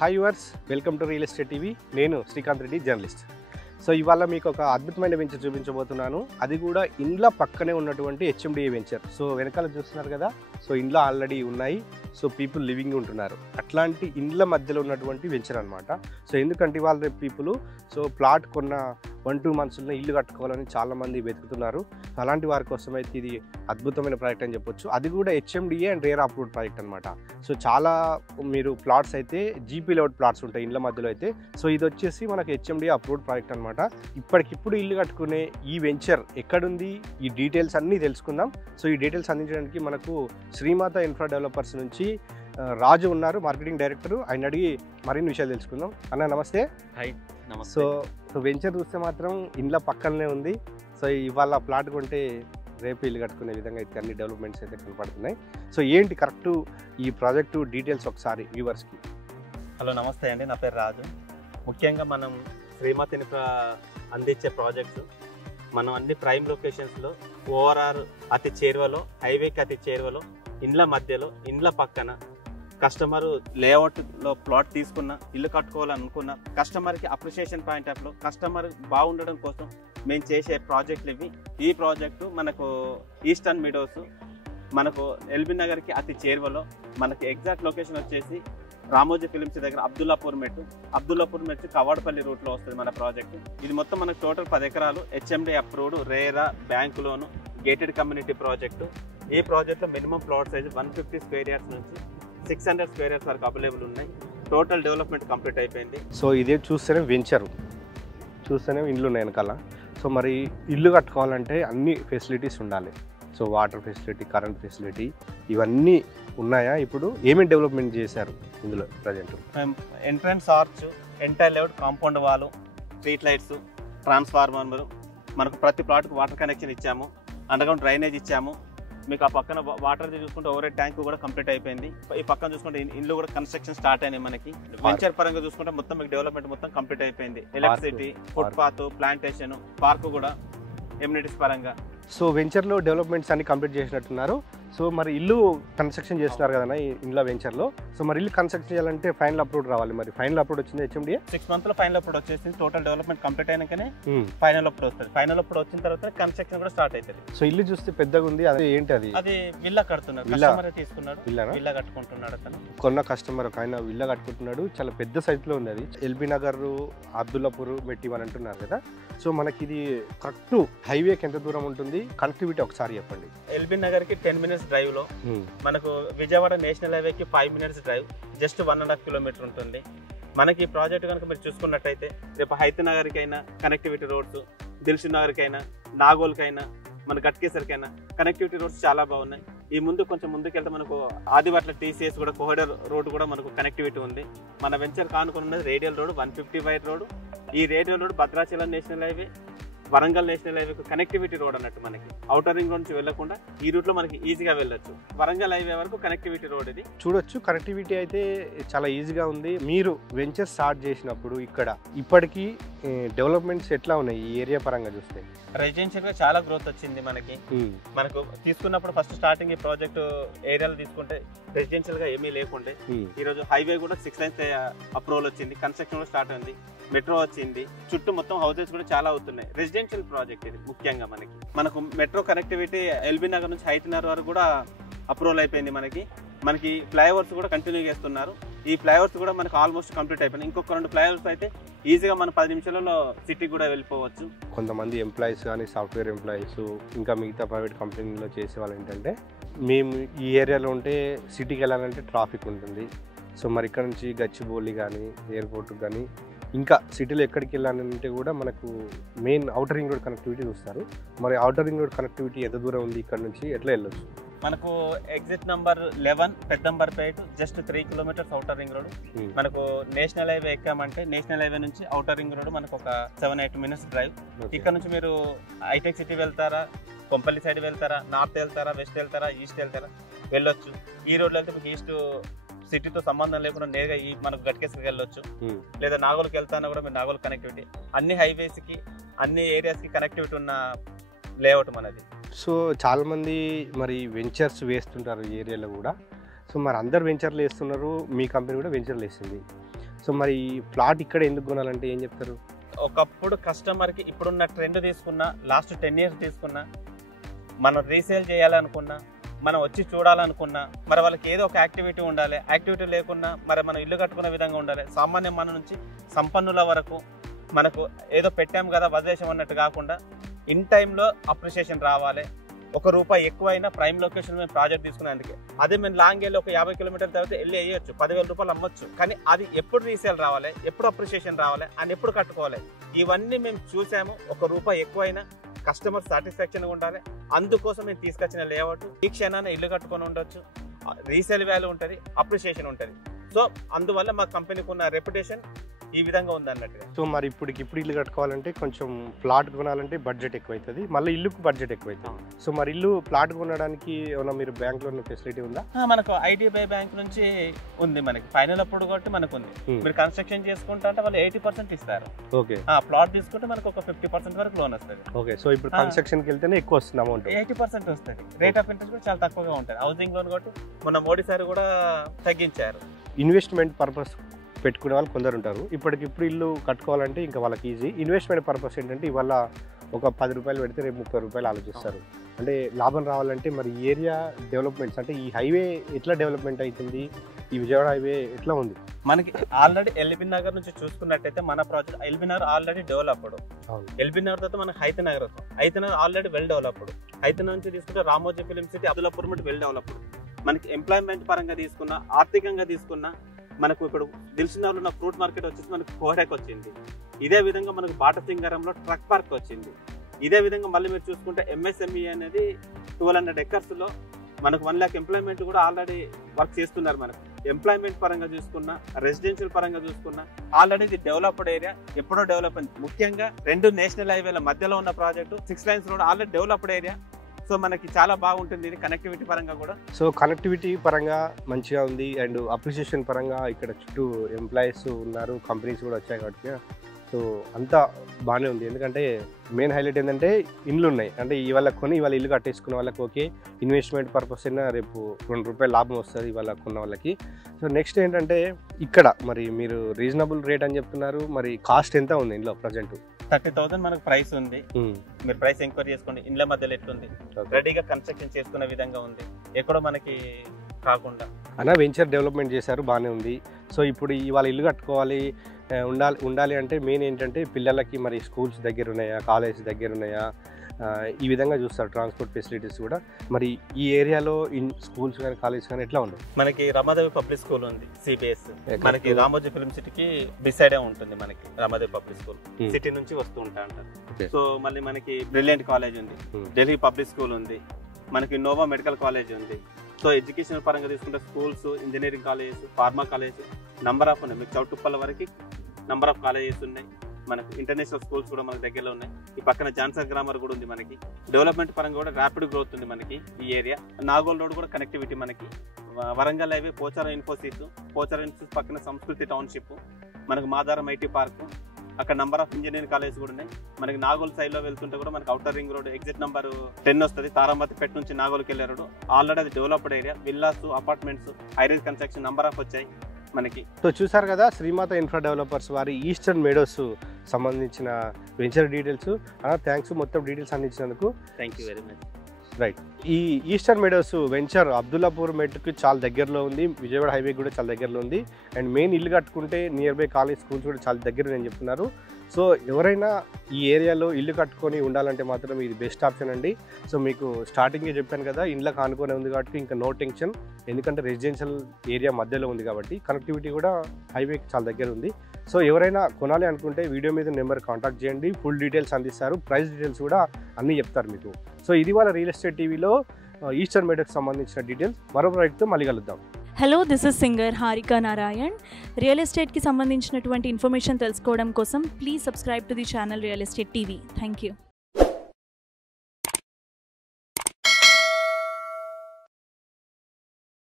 Hi yours, welcome to real estate TV. నేను Srikanth Reddy, journalist. So ఇవాళ మీకు ఒక అద్భుతమైన వెంచర్ చూపించబోతున్నాను. అది కూడా ఇండ్ల పక్కనే ఉన్నటువంటి హెచ్ఎండిఏ వెంచర్. సో వెనకాల చూస్తున్నారు కదా, సో ఇండ్ల ఆల్రెడీ ఉన్నాయి. సో పీపుల్ లివింగ్ ఉంటున్నారు. అట్లాంటి ఇండ్ల మధ్యలో ఉన్నటువంటి వెంచర్ అనమాట. సో ఎందుకంటే వాళ్ళ రేపు పీపుల్ సో ప్లాట్ కొన్న 1-2 మంత్స్లో ఇల్లు కట్టుకోవాలని చాలామంది వెతుకుతున్నారు. అలాంటి వారి కోసం అయితే ఇది అద్భుతమైన ప్రాజెక్ట్ అని చెప్పొచ్చు. అది కూడా HMDA and rare approved project అనమాట. సో చాలా మీరు ప్లాట్స్ అయితే జీపీ లేఅవుట్ ప్లాట్స్ ఉంటాయి ఇండ్ల మధ్యలో అయితే. సో ఇది వచ్చేసి మనకి హెచ్ఎండిఏ అప్రూవ్డ్ ప్రాజెక్ట్ అనమాట. ఇప్పటికిప్పుడు ఇల్లు కట్టుకునే ఈ వెంచర్ ఎక్కడుంది, ఈ డీటెయిల్స్ అన్నీ తెలుసుకుందాం. సో ఈ డీటెయిల్స్ అందించడానికి మనకు శ్రీమాత ఇన్ఫ్రా డెవలపర్స్ నుంచి రాజు ఉన్నారు, మార్కెటింగ్ డైరెక్టర్. ఆయన అడిగి మరిన్ని విషయాలు తెలుసుకుందాం. అన్న నమస్తే. హాయ్, నమస్తే. సో వెంచర్ చూస్తే మాత్రం ఇండ్ల పక్కనే ఉంది. సో ఇవాళ ప్లాట్ కొంటే రేపు ఇల్లు కట్టుకునే విధంగా అయితే అన్ని డెవలప్మెంట్స్ అయితే కనపడుతున్నాయి. సో ఏంటి కరెక్ట్ ఈ ప్రాజెక్టు డీటెయిల్స్ ఒకసారి వ్యూవర్స్కి. హలో, నమస్తే అండి. నా పేరు రాజు. ముఖ్యంగా మనం శ్రీమతిని అందించే ప్రాజెక్ట్స్ మనం అన్ని ప్రైమ్ లొకేషన్స్లో, ఓఆర్ఆర్ అతి చేరువలో, హైవేకి అతి చేరువలో, ఇండ్ల మధ్యలో, ఇండ్ల పక్కన కస్టమర్ లేఅవుట్లో ప్లాట్ తీసుకున్న, ఇల్లు కట్టుకోవాలనుకున్న కస్టమర్కి అప్రిషియేషన్ పాయింట్ ఆఫ్లో కస్టమర్ బాగుండడం కోసం మేము చేసే ప్రాజెక్టులు ఇవి. ఈ ప్రాజెక్టు మనకు ఈస్టర్న్ మీడోస్, మనకు ఎల్బీ నగర్కి అతి చేరువలో. మనకి ఎగ్జాక్ట్ లొకేషన్ వచ్చేసి రామోజీ ఫిలిమ్స్ దగ్గర అబ్దుల్లాపూర్ మెట్టు కవాడపల్లి రూట్లో వస్తుంది మన ప్రాజెక్టు. ఇది మొత్తం మనకు టోటల్ 10 ఎకరాలు, HMD approved, RERA, bank loan, gated community project. ఈ ప్రాజెక్ట్లో minimum plot size 150 square yards నుంచి 600 స్క్వేర్ యార్డ్స్ వరకు అవైలబుల్ ఉన్నాయి. టోటల్ డెవలప్మెంట్ కంప్లీట్ అయిపోయింది. సో ఇదే చూస్తేనే వెంచరు, చూస్తేనే ఇల్లు ఉన్నాయి వెనకాల. సో మరి ఇల్లు కట్టుకోవాలంటే అన్ని ఫెసిలిటీస్ ఉండాలి. So water facility, current facility ఇవన్నీ ఉన్నాయా? ఇప్పుడు ఏమేమి డెవలప్మెంట్ చేశారు ఇందులో present? Entrance arch, entire layout, compound wall, street lights, transformer, మనకు ప్రతి ప్లాట్కు వాటర్ కనెక్షన్ ఇచ్చాము, అండర్గ్రౌండ్ డ్రైనేజ్ ఇచ్చాము. మీకు ఆ పక్కన వాటర్ చూసుకుంటే ఓవర్ ట్యాంక్ కూడా కంప్లీట్ అయిపోయింది. ఈ పక్కన చూసుకుంటే ఇల్లు కూడా కన్స్ట్రక్షన్ స్టార్ట్ అయినాయి. మనకి వెంచర్ పరంగా చూసుకుంటే మొత్తం మీకు డెవలప్మెంట్ మొత్తం కంప్లీట్ అయిపోయింది. ఎలక్ట్రిసిటీ, ఫుట్పాత్, ప్లాంటేషన్, పార్క్ కూడా ఎమ్యూనిటీస్ పరంగా. సో వెంచర్లో డెవలప్మెంట్స్ అన్ని కంప్లీట్ చేసినట్టున్నారు. సో మరి ఇల్లు కన్స్ట్రక్షన్ చేస్తున్నారు కదా ఈ ఇండ్ల వెంచర్లో. సో మరి ఇల్లు కన్స్ట్రక్షన్ చేయాలంటే ఫైనల్ అప్రూవ్ రావాలి. మరి ఫైనల్ అప్రూవ్ వచ్చింది హెచ్ఎండిఏ 6 months లో ఫైనల్ అప్రూవ్ వచ్చేసి టోటల్ డెవలప్మెంట్ కంప్లీట్ అయినాకనే ఫైనల్ అప్రూవ్ వస్తుంది. ఫైనల్ అప్రూవ్ వచ్చిన తర్వాత కన్స్ట్రక్షన్ కూడా స్టార్ట్ అవుతుంది. సో ఇల్లు చూస్తే పెద్దగా ఉంది, అదే ఏంటి అది విల్లా కడుతున్నాడు, కస్టమర్ తీసుకున్నాడు, విల్లా కట్టుకుంటున్నాడు. అతను కొన్న కస్టమర్ ఒక ఆయన విల్లా కట్టుకుంటున్నాడు. చాలా పెద్ద సైజ్ లో ఉంది అది. ఎల్బీ నగర్, అబ్దుల్లాపూర్ మెట్టి అని అంటున్నారు కదా. సో మనకి ఇది కరెక్ట్ హైవేకి ఎంత దూరం ఉంటుంది, కనెక్టివిటీ ఒకసారి చెప్పండి. ఎల్బీ నగర్ కి 10 minutes డ్రైవ్ లో, మనకు విజయవాడ నేషనల్ హైవేకి 5 minutes డ్రైవ్, జస్ట్ 1.5 kilometer ఉంటుంది. మనకి ఈ ప్రాజెక్ట్ కనుక మీరు చూసుకున్నట్టయితే రేపు హైత్ నగర్కైనా కనెక్టివిటీ రోడ్స్, దిల్షుక్ నగర్కైనా, నాగోల్కైనా, మన గట్కేసర్కైనా కనెక్టివిటీ రోడ్స్ చాలా బాగున్నాయి. ఈ కొంచెం ముందుకెళ్తే మనకు ఆదివాట్ల టీసీఎస్ కూడా కోహెడర్ రోడ్ కూడా మనకు కనెక్టివిటీ ఉంది. మన వెంచర్ కానుకున్నది రేడియల్ రోడ్, 150 వైడ్ రోడ్. ఈ radial road Bhadrachalam national highway, Warangal national highway connectivity road అన్నట్టు. మనకి ఔటర్ రింగ్ రోడ్ నుంచి వెళ్లకుండా ఈ రూట్ లో మనకి ఈజీగా వెళ్ళొచ్చు. వరంగల్ హైవే వరకు కనెక్టివిటీ రోడ్ ఇది. చూడొచ్చు, కనెక్టివిటీ అయితే చాలా ఈజీగా ఉంది. మీరు వెంచర్ స్టార్ట్ చేసినప్పుడు ఇక్కడ ఇప్పటికీ డెవలప్మెంట్స్ ఎట్లా ఉన్నాయి ఈ ఏరియా పరంగా చూస్తే? రెసిడెన్షియల్ గా చాలా గ్రోత్ వచ్చింది. మనకు తీసుకున్నప్పుడు ఫస్ట్ స్టార్టింగ్ ఈ ప్రాజెక్ట్ ఏరియాలో తీసుకుంటే రెసిడెన్షియల్ గా ఏమీ లేకుండే. ఈ రోజు హైవే కూడా 6 lanes అప్రూవల్ వచ్చింది, కన్స్ట్రక్షన్ కూడా స్టార్ట్ అయింది, మెట్రో వచ్చింది, చుట్టూ మొత్తం హౌసెస్ కూడా చాలా అవుతున్నాయి. రెసిడెన్షియల్ ప్రాజెక్ట్ ఇది. ముఖ్యంగా మనకు మెట్రో కనెక్టివిటీ ఎల్బీ నగర్ నుంచి హైత్ నగర్ వరకు కూడా అప్రూవల్ అయిపోయింది. మనకి ఫ్లైఓవర్స్ కూడా కంటిన్యూ చేస్తున్నారు. ఈ ఫ్లైఓవర్స్ కూడా మనకు ఆల్మోస్ట్ కంప్లీట్ అయిపోయింది. ఇంకొక 2 ఫ్లైఓవర్స్ అయితే ఈజీగా మనం 10 నిమిషాలలో సిటీకి కూడా వెళ్ళిపోవచ్చు. కొంతమంది ఎంప్లాయీస్ కానీ, సాఫ్ట్వేర్ ఎంప్లాయీస్, ఇంకా మిగతా ప్రైవేట్ కంపెనీలో చేసే వాళ్ళు ఏంటంటే, మేము ఈ ఏరియాలో ఉంటే సిటీకి వెళ్ళాలంటే ట్రాఫిక్ ఉంటుంది. సో మరి ఇక్కడ నుంచి గచ్చిబౌలి కానీ, ఎయిర్పోర్ట్కి కానీ, ఇంకా సిటీలో ఎక్కడికి వెళ్ళాలంటే కూడా మనకు main outer ring road connectivity చూస్తారు. మరి ఔటర్ రింగ్ రోడ్ కనెక్టివిటీ ఎంత దూరం ఉంది ఇక్కడ నుంచి, ఎట్లా వెళ్ళొచ్చు? మనకు exit number 11 Peddamberpet, just 3 kilometers outer ring road. మనకు నేషనల్ హైవే ఎక్కామంటే నేషనల్ హైవే నుంచి ఔటర్ రింగ్ రోడ్ మనకు ఒక 7-8 minutes డ్రైవ్. ఇక్కడ నుంచి మీరు హైటెక్ సిటీ వెళ్తారా, కొంపల్లి సైడ్ వెళ్తారా, నార్త్ వెళ్తారా, వెస్ట్ వెళ్తారా, ఈస్ట్ వెళ్తారా, వెళ్ళొచ్చు. ఈ రోడ్లో వెళ్తే మీకు ఈస్ట్ సిటీతో సంబంధం లేకుండా నేరుగా మనకు గట్కేసరికి వెళ్ళొచ్చు. లేదా నాగోల్కి వెళ్తానా కూడా మీరు నాగోల్ కనెక్టివిటీ. అన్ని హైవేస్ కి, అన్ని ఏరియాస్ కి కనెక్టివిటీ ఉన్న లేఅవుట్ మనది. సో చాలామంది మరి వెంచర్స్ వేస్తుంటారు ఈ ఏరియాలో కూడా. సో మరి అందరు వెంచర్లు వేస్తున్నారు, మీ కంపెనీ కూడా వెంచర్లు వేస్తుంది. సో మరి ప్లాట్ ఇక్కడ ఎందుకు కొనాలంటే ఏం చెప్తారు? ఒకప్పుడు కస్టమర్కి ఇప్పుడున్న ట్రెండ్ తీసుకున్నా, లాస్ట్ 10 years తీసుకున్నా, మనం రీసేల్ చేయాలనుకున్నా, మనం వచ్చి చూడాలనుకున్నా, మరి వాళ్ళకి ఏదో ఒక యాక్టివిటీ ఉండాలి. యాక్టివిటీ లేకున్నా మరి మనం ఇల్లు కట్టుకునే విధంగా ఉండాలి. సామాన్య మన నుంచి సంపన్నుల వరకు మనకు ఏదో పెట్టాం కదా వదిలేసాం అన్నట్టు కాకుండా ఇన్ టైంలో అప్రిషియేషన్ రావాలి. ₹1 ఎక్కువైనా ప్రైమ్ లొకేషన్ మేము ప్రాజెక్ట్ తీసుకునేందుకే. అదే మేము లాంగ్ వెళ్ళి ఒక 50 kilometers తర్వాత వెళ్ళి వేయచ్చు, ₹10,000 అమ్మొచ్చు. కానీ అది ఎప్పుడు రీసేల్ రావాలి, ఎప్పుడు అప్రిషియేషన్ రావాలి, అని ఎప్పుడు కట్టుకోవాలి, ఇవన్నీ మేము చూసాము. ₹1 ఎక్కువైనా కస్టమర్ సాటిస్ఫాక్షన్గా ఉండాలి. అందుకోసం మేము తీసుకొచ్చిన లేఅవుట్. ఈ క్షణాన్ని ఇల్లు కట్టుకొని ఉండొచ్చు, రీసేల్ వాల్యూ ఉంటుంది, అప్రిషియేషన్ ఉంటుంది. సో అందువల్ల మా కంపెనీకి ఉన్న రెప్యుటేషన్ ఈ విధంగా ఉంది అన్నట్టుగా. సో మరి ఇప్పుడు ఇల్లు కట్టుకోవాలంటే కొంచెం ప్లాట్ కొనాలంటే బడ్జెట్ ఎక్కువ అవుతుంది, మళ్ళీ ఇల్లుకు బడ్జెట్ ఎక్కువ అవుతుంది. సో మరి ఇల్లు ప్లాట్ కొనడానికి ఏమైనా మీరు బ్యాంక్ లోన్ ఫెసిలిటీ ఉందా? మనకు ఐడిబిఐ బ్యాంక్ నుంచి ఉంది. మనకి ఫైనల్ అప్పుడు కాబట్టి మనకు ఉంది. మీరు కన్స్ట్రక్షన్ చేసుకుంటా అంటే వాళ్ళు 80% ఇస్తారు. ఓకే. ప్లాట్ తీసుకుంటే మనకు ఒక 50% వరకు లోన్ వస్తుంది. ఓకే. సో ఇప్పుడు కన్స్ట్రక్షన్కి వెళ్తేనే ఎక్కువ వస్తుంది అమౌంట్, 80% వస్తుంది. రేట్ ఆఫ్ ఇంట్రెస్ట్ కూడా చాలా తక్కువగా ఉంటుంది. హౌసింగ్ లోన్ కాబట్టి మొన్న మోడీ సార్ కూడా తగ్గించారు. ఇన్వెస్ట్మెంట్ పర్పస్ పెట్టుకునే వాళ్ళు కొందరు ఉంటారు. ఇప్పటికిప్పుడు ఇల్లు కట్టుకోవాలంటే ఇంకా వాళ్ళకి ఈజీ. ఇన్వెస్ట్మెంట్ పర్పస్ ఏంటంటే ఇవాళ ఒక ₹10 పెడితే రేపు ₹30 ఆలోచిస్తారు. అంటే లాభం రావాలంటే మరి ఏరియా డెవలప్మెంట్స్ అంటే ఈ హైవే ఎట్లా డెవలప్మెంట్ అవుతుంది, ఈ విజయవాడ హైవే ఎట్లా ఉంది? మనకి ఆల్రెడీ ఎల్బీ నగర్ నుంచి చూసుకున్నట్టయితే మన project LB Nagar already developed. LB Nagar తర్వాత మనకి హైత్ నగర్ వస్తాం. Hayath Nagar already well developed. Hayath నుంచి తీసుకుంటే Ramoji film city, Abdullapur well developed. మనకి ఎంప్లాయ్మెంట్ పరంగా తీసుకున్నా, ఆర్థికంగా తీసుకున్నా, మనకు ఇప్పుడు దిల్సుఖ్నగర్లో ఉన్న ఫ్రూట్ మార్కెట్ వచ్చేసి మనకు కోహ్రాకి వచ్చింది. ఇదే విధంగా మనకు బాటసింగారంలో ట్రక్ పార్క్ వచ్చింది. ఇదే విధంగా మళ్ళీ మీరు చూసుకుంటే ఎంఎస్ఎంఈ అనేది 1200 acres లో మనకు 1 lakh ఎంప్లాయ్మెంట్ కూడా ఆల్రెడీ వర్క్ చేస్తున్నారు. మనకు ఎంప్లాయ్మెంట్ పరంగా చూసుకున్నా, రెసిడెన్షియల్ పరంగా చూసుకున్నా ఆల్రెడీ ఇది డెవలప్డ్ ఏరియా, ఎప్పుడో డెవలప్ అయింది. ముఖ్యంగా 2 నేషనల్ హైవేల మధ్యలో ఉన్న project, 6 lanes road already developed area. So మనకి చాలా బాగుంటుంది ఇది కనెక్టివిటీ పరంగా కూడా. సో కనెక్టివిటీ పరంగా మంచిగా ఉంది అండ్ అప్రిషియేషన్ పరంగా ఇక్కడ చుట్టూ ఎంప్లాయీస్ ఉన్నారు, కంపెనీస్ కూడా వచ్చాయి కాబట్టి సో అంతా బాగానే ఉంది. ఎందుకంటే మెయిన్ హైలైట్ ఏంటంటే ఇండ్లు ఉన్నాయి, అంటే ఇవాళ కొని ఇవాళ ఇల్లు కట్టేసుకున్న వాళ్ళకి ఓకే, ఇన్వెస్ట్మెంట్ పర్పస్ అయినా రేపు ₹2 లాభం వస్తుంది ఇవాళ కొన్న వాళ్ళకి. సో నెక్స్ట్ ఏంటంటే ఇక్కడ మరి మీరు రీజనబుల్ రేట్ అని చెప్తున్నారు, మరి కాస్ట్ ఎంత ఉంది ఇంట్లో ప్రజెంట్? 30,000 మనకు ప్రైస్ ఉంది. మీరు ప్రైస్ ఎంక్వైరీ చేసుకోండి. ఇండ్ల మధ్యలో ఎట్లుంది, రెడీగా కన్స్ట్రక్షన్ చేసుకునే విధంగా ఉంది, ఎక్కడో మనకి కాకుండా. అన్న వెంచర్ డెవలప్మెంట్ చేశారు, బాగానే ఉంది. సో ఇప్పుడు ఇవాళ ఇల్లు కట్టుకోవాలి ఉండాలి అంటే మెయిన్ ఏంటంటే పిల్లలకి మరి స్కూల్స్ దగ్గర ఉన్నాయా, కాలేజ్ దగ్గర ఉన్నాయా, ఈ విధంగా చూస్తారు. ట్రాన్స్పోర్ట్ ఫెసిలిటీస్ కూడా మరి ఈ ఏరియాలో స్కూల్స్ కానీ కాలేజ్ కానీ ఎట్లా ఉండవు? మనకి రమాదేవి పబ్లిక్ స్కూల్ ఉంది, సిబిఎస్. మనకి రామోజీ ఫిల్మ్ సిటీకి బిసైడే ఉంటుంది. మనకి రమాదేవి పబ్లిక్ స్కూల్ సిటీ నుంచి వస్తూ ఉంటా అంటారు. సో మళ్ళీ మనకి బ్రిలియంట్ కాలేజ్ ఉంది, ఢిల్లీ పబ్లిక్ స్కూల్ ఉంది, మనకి నోవా మెడికల్ కాలేజ్ ఉంది. సో ఎడ్యుకేషన్ పరంగా తీసుకుంటే schools, engineering colleges, pharma college number of ఉన్నాయి. మీకు చౌటుప్పల వరకు నంబర్ ఆఫ్ కాలేజెస్ ఉన్నాయి. మనకు ఇంటర్నేషనల్ స్కూల్స్ కూడా మన దగ్గరలో ఉన్నాయి. ఈ పక్కన జాన్సన్ గ్రామర్ కూడా ఉంది. మనకి డెవలప్మెంట్ పరంగా కూడా ర్యాపిడ్ గ్రోత్ ఉంది మనకి ఈ ఏరియా. నాగోల్ రోడ్ కూడా కనెక్టివిటీ మనకి. వరంగల్ హైవే, పోచారం ఇన్ఫోసిస్, పోచారం ఇన్ఫోసిస్ పక్కన సంస్కృతి టౌన్షిప్, మనకు మాదారం ఐటీ పార్క్, అక్కడ నంబర్ ఆఫ్ ఇంజనీరింగ్ కాలేజ్ కూడా ఉన్నాయి. మనకి నాగోల్ సైడ్ లో వెళ్తుంటే కూడా మనకి outer ring road exit number 10 వస్తుంది. తారామతిపేట నుంచి నాగోల్కి వెళ్ళే రోడ్ ఆల్రెడీ అది developed area. Villas, apartments, హైరేజ్ construction number of వచ్చాయి మనకి. సో చూసారు కదా శ్రీమాత ఇన్ఫ్రా డెవలపర్స్ వారి ఈస్టర్న్ మేడోస్ సంబంధించిన వెంచర్ డీటెయిల్స్. థ్యాంక్స్ మొత్తం డీటెయిల్స్ అందించినందుకు. Thank you very much. Right. ఈ ఈస్టర్న్ మేడోస్ వెంచర్ అబ్దుల్లాపూర్ మెట్కి చాలా దగ్గరలో ఉంది, విజయవాడ హైవే కూడా చాలా దగ్గరలో ఉంది. అండ్ మెయిన్ ఇల్లు కట్టుకుంటే నియర్ బై కాలేజ్, స్కూల్స్ కూడా చాలా దగ్గర నేను చెప్తున్నారు. సో ఎవరైనా ఈ ఏరియాలో ఇల్లు కట్టుకొని ఉండాలంటే మాత్రం ఇది బెస్ట్ ఆప్షన్ అండి. సో మీకు స్టార్టింగే చెప్పాను కదా, ఇండ్లకు ఆనుకొని ఉంది కాబట్టి ఇంకా నో టెన్షన్, ఎందుకంటే రెసిడెన్షియల్ ఏరియా మధ్యలో ఉంది కాబట్టి కనెక్టివిటీ కూడా హైవేకి చాలా దగ్గర ఉంది. సో ఎవరైనా కొనాలి అనుకుంటే వీడియో మీద నెంబర్ కాంటాక్ట్ చేయండి, ఫుల్ డీటెయిల్స్ అందిస్తారు, ప్రైస్ డీటెయిల్స్ కూడా అన్నీ చెప్తారు మీకు. సో ఇది వాళ్ళ రియల్ ఎస్టేట్ టీవీలో ఈస్టర్న్ మేడోకి సంబంధించిన డీటెయిల్స్. మరో ప్రాజెక్ట్తో మళ్ళీ కలుద్దాం. Hello, this is singer Harika Narayan. Real ఎస్టేట్కి సంబంధించినటువంటి ఇన్ఫర్మేషన్ తెలుసుకోవడం కోసం please subscribe to the channel real estate TV. Thank you.